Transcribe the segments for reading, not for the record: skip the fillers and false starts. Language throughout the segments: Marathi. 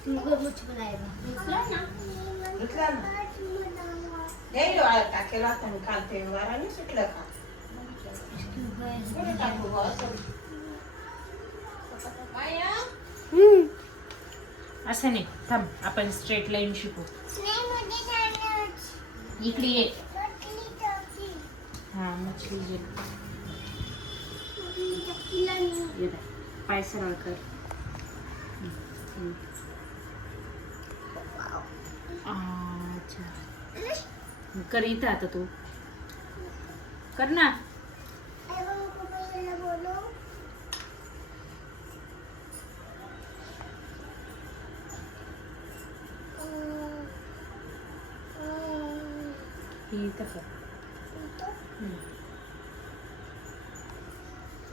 तुमको कुछ बनाएगा घेतला ना नाही टाकेला आपण खालते वाराने सुटलं का कुठे टाकू गं असं माया असं नाही थांब आपण स्ट्रेट लाईन शिकू इकडे ये हा मछली ये ये बाय. पाय सरळ कर अच्छा कर इथं आता तू कर ना इथं कर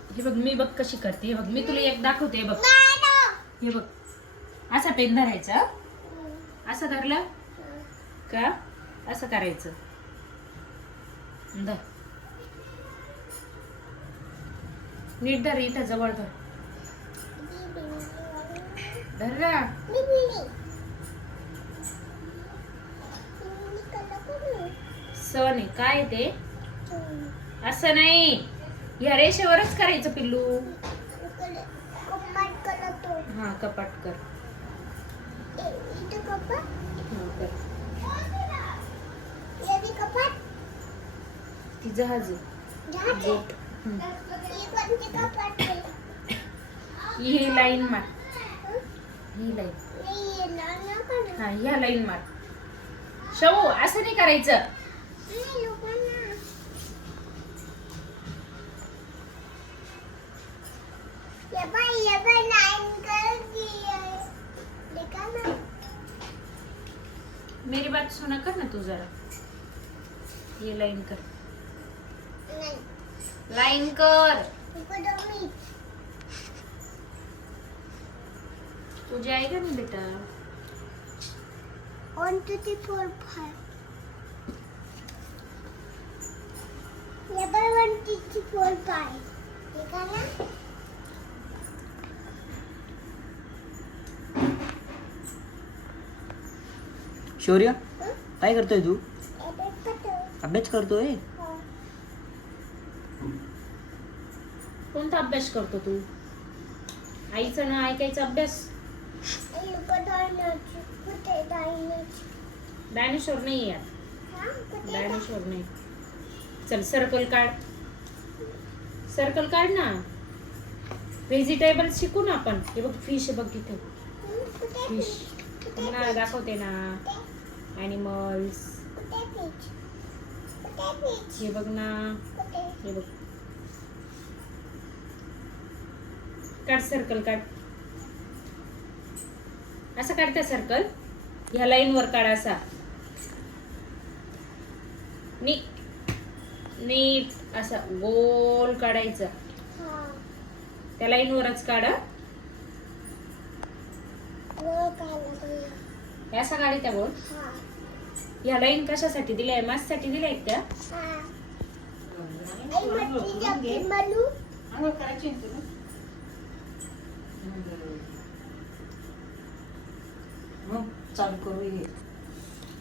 हे बघ मी बघ कशी करते हे बघ मी तुला एक दाखवते हे बघ हे बघ असा पेन धरायचा असं धरलं का असं करायचं धर नीट धर इथं जवळ धर धर ना सण आहे काय ते असं नाही या रेषेवरच करायचं पिल्लू हा कपाट कर ती जहाज बोट ही लाईन मार ही लाईन हा ह्या लाईन मार शवू असं नाही करायचं मेरी बात सुना कर ना तू जरा ये लाइन कर लाइन कर तुझे आएगा नहीं बेटा 1 2 3 4 5 ये बाय 1 2 3 4 5 देखा ना शौर्य काय करतोय तू अभ्यास करतोय कोणता अभ्यास करतो तू आईचं ना ऐकायचा अभ्यास डायनोसॉर नाही यार डायनोसॉर नाही चल सर्कल काढ ना व्हेजिटेबल शिकू ना आपण हे बघ फिश बघ इथे फिश ना दाखवते ना ॲनिमल्स हे बघ ना हे बघ काढ सर्कल काढ असं काढते सर्कल ह्या लाईन वर काढ असा नीट असा गोल काढायचा त्या लाईन वरच काढा असा काढी त्या बोल ह्या लाईन कशासाठी दिल्या माससाठी दिल्या आहेत त्या आंघोळ करायची ना तुला मग चालू करू हे